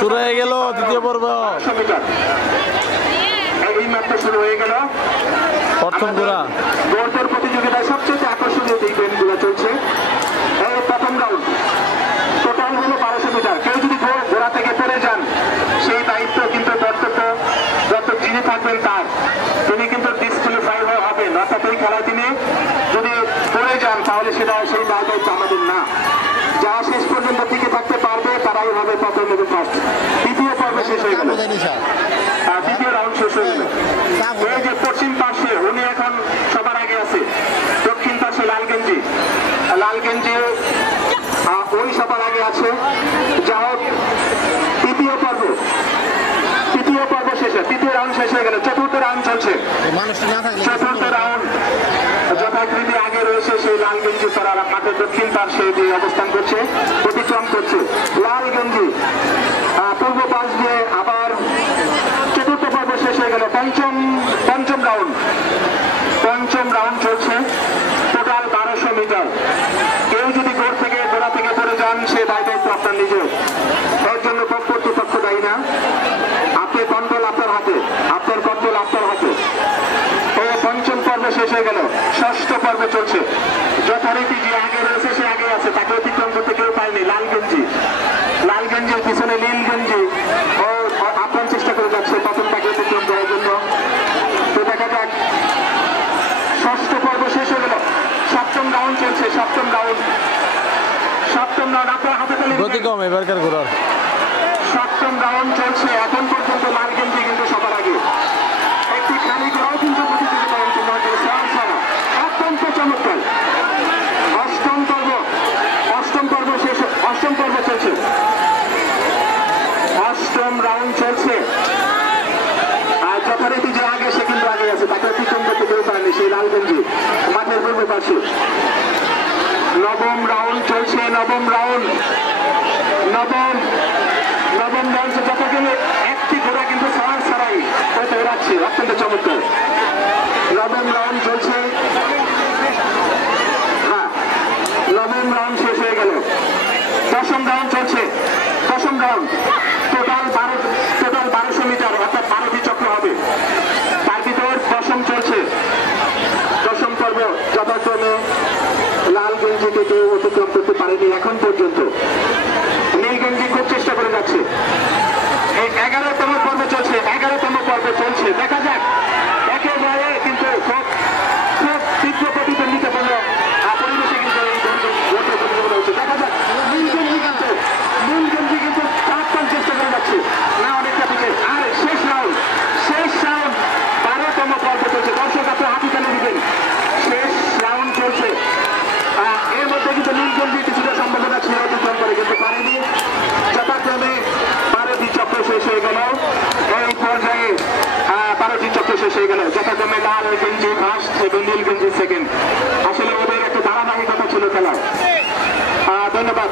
শুরু হয়ে গেল দ্বিতীয় পর্ব। এই মাত্র শুরু হয়ে গেল প্রথম ঘোড়া দৌড় প্রতিযোগিতায় সবচেয়ে আকর্ষণীয় যে ইভেন্টগুলো চলছে। এই প্রথম রাউন্ড টোটাল হলো 1200 মিটার। কেউ যদি ঘোড়া থেকে পড়ে যান সেই দায়িত্ব কিন্তু দর্শক যিনি থাকবেন তার, তিনি কিন্তু ডিসকুয়ালিফাই হবেন। অর্থাৎ এই খেলায় তিনি যদি পড়ে যান তাহলে সেটা সেই দায়িত্ব আমাদের না। যারা শেষ পর্যন্ত টিকে থাকতে পারবে তারাই হবে প্রথম এবং ফার্স্ট। দ্বিতীয় পর্ব শেষ হয়ে গেল, দ্বিতীয় রাউন্ড শেষ হয়ে গেল। এই যে পশ্চিম পাশে উনি এখন সবার আগে আছে, দক্ষিণ পাশে লাল গেঞ্জি ওই সবার আগে আছে। যা হোক তৃতীয় পর্ব শেষে, তৃতীয় রাউন্ড শেষ হয়ে গেল, চতুর্থ রাউন্ড চলছে। চতুর্থ রাউন্ড যথাকৃতি আগে রয়েছে সেই লাল গেঞ্জি তারা মাঠের দক্ষিণ পাশে যে অবস্থান করছে, অতিক্রম করছে। লাল গেঞ্জি পূর্ব পাশ দিয়ে আবার চতুর্থ পর্ব শেষ হয়ে গেল। পঞ্চম রাউন্ড চলছে, টোটাল 1200 মিটার। কেউ যদি ঘোড়া থেকে পড়ে যান সে দায়িত্ব আপনার নিজের, এর জন্য কর্তৃপক্ষ দায়ী না। আপনার কন্ট্রোল আপনার হাতে, আপনার কন্ট্রোল আপনার হাতে। পঞ্চম পর্ব শেষ হয়ে গেল, ষষ্ঠ পর্ব চলছে। যথারীতি যে আগে রয়েছে সে আগে আছে, তাকে অতিক্রম করতে কেউ পায়নি। লাল গেঞ্জির পিছনে নীল গেঞ্জি ও আপ্রাণ চেষ্টা করে যাচ্ছে প্রথম তাকে অতিক্রম করার জন্য। তো দেখা যাক, ষষ্ঠ পর্ব শেষ হয়ে গেল, সপ্তম রাউন্ড চলছে। সপ্তম রাউন্ড আপনার হাতে তালি গতি কম এবারকার ঘোড়ার। সপ্তম রাউন্ড চলছে, এখন পর্যন্ত লাল গেঞ্জি কিন্তু সবার আগে। একটি খালি ঘোড়াও কিন্তু প্রতিযোগিতা অংশগ্রহণ করেছে। অত্যন্ত চমৎকার। অষ্টম পর্ব চলছে, অষ্টম রাউন্ড চলছে। আর যথারীতি যে আগে সে কিন্তু আগে আছে, তাকে অতিক্রম করতে কেউ পারেনি সেই লাল গেঞ্জি মাঠের পূর্ব পাশে। নবম রাউন্ড চলছে, নবম রাউন্ড যত গেলে একটি ঘোড়া কিন্তু ছাড়াই দৌড়াচ্ছে, অত্যন্ত চমৎকার। নবম রাউন্ড চলছে, হ্যাঁ নবম রাউন্ড শেষ হয়ে গেল। দশম রাউন্ড চলছে, দশম রাউন্ড টোটাল 1200 মিটার, অর্থাৎ 12টি চক্র হবে। তার ভিতর দশম চলছে, দশম পর্ব যথাক্রমে লাল গেঞ্জিকে কেউ অতিক্রম করতে পারেনি এখন পর্যন্ত। নীল গেঞ্জি খুব চেষ্টা করে যাচ্ছে। এই 11তম পর্ব চলছে, দেখা যাক। একেবারে কিন্তু খুব তীব্র প্রতিদ্বন্দ্বিতাপূর্ণ পরিবেশে কিন্তু এই প্রতিযোগিতা হচ্ছে। দেখা যাক, নীল গেঞ্জি কিন্তু প্রাপ্তান চেষ্টা করে যাচ্ছে না, অনেকটা থেকে। আর শেষ রাউন্ড 12তম পর্ব চলছে। দর্শক আপনার হাতি তালি দিবেন, শেষ রাউন্ড চলছে। এর মধ্যে কিন্তু নীল গেঞ্জি কিছুটা সম্ভাবনা ছিল অতিক্রম করে, কিন্তু পারেনি। যথাক্রমে 12টি চক্র শেষ হয়ে গেল। এই পর্যায়ে 12টি চক্র শেষ হয়ে গেল, যথাক্রমে লাল গেঞ্জি ফার্স্ট এবং নীল গেঞ্জি সেকেন্ড। আসলে ওদের একটা ধারাবাহিকতা ছিল খেলা। ধন্যবাদ।